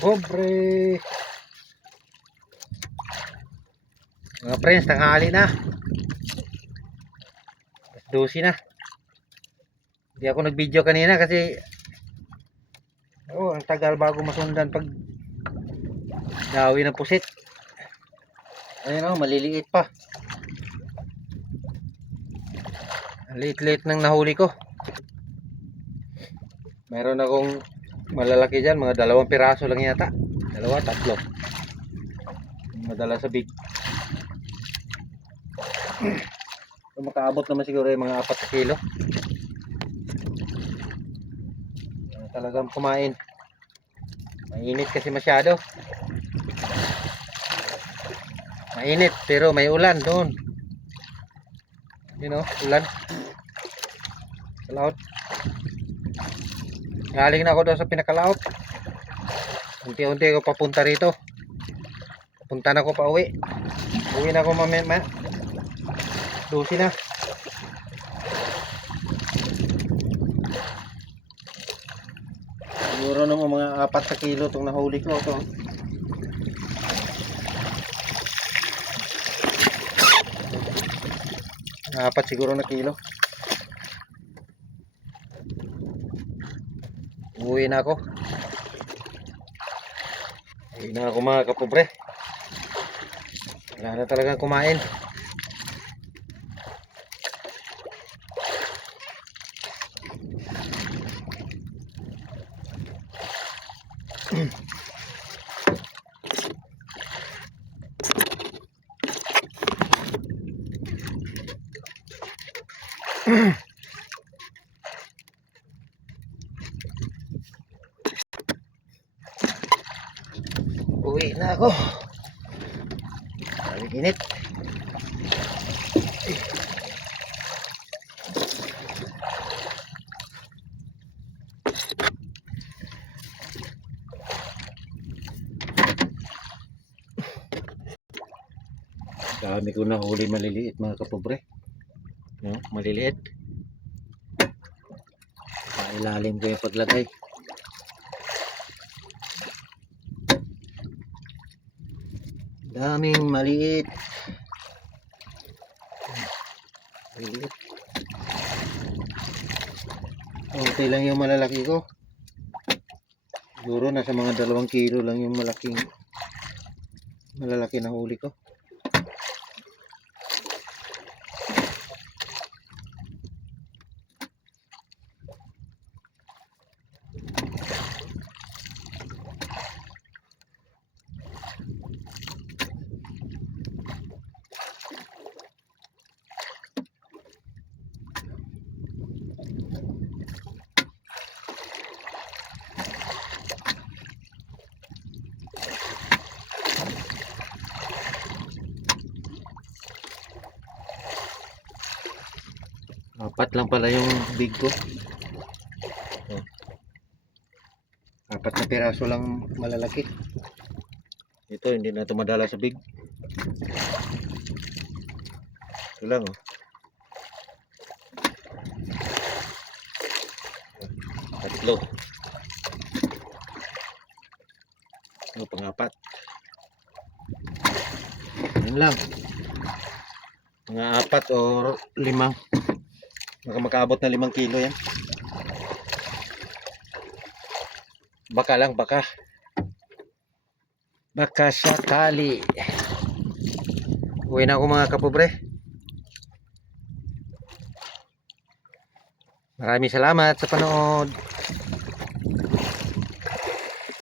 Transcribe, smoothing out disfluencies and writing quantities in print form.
Pobre. Mga friends, tanghali na. 12 na. Hindi ako nag-video kanina kasi ang tagal bago masundan pag dawi ng pusit. Ayun maliliit pa. Ang liit-liit ng nahuli ko. Meron akong malalaki dyan, mga 2 piraso lang yata. 2, 3. Madala sa big. So, makaabot naman siguro yung mga 4 kilo. Talagang kumain. Mainit kasi masyado. Mainit pero may ulan doon. Ulan. Sa laot. Galing na ako doon sa pinakalaot. Unti-unti ako papunta rito. Papunta na ako pa uwi. Uwi na ako mamaya. 12 na. Siguro naman mga 4 na kilo itong nahuli ko. Ito. 4 siguro na kilo. Uwi na ako. Uwi na ako mga kapobre. Wala na talagang kumain. Uwi na ako. Maraming init. Dami ko na huli maliliit mga kapobre. Maliliit. Ilalim ko yung paglagay. Daming maliit. Maliit. Okay lang yung malalaki ko. Siguro nasa mga 2 kilo lang yung malalaki na huli ko. Apat lang pala yung big ko. 4 na piraso lang malalaki. Ito hindi na ito madala sa big. Ito lang 3. Pang-4. Yun lang. Mga 4 or 5. Makaabot na 5 kilo yan. Baka lang, baka sakali. Uwi na ako mga kapobre. Maraming salamat sa panood.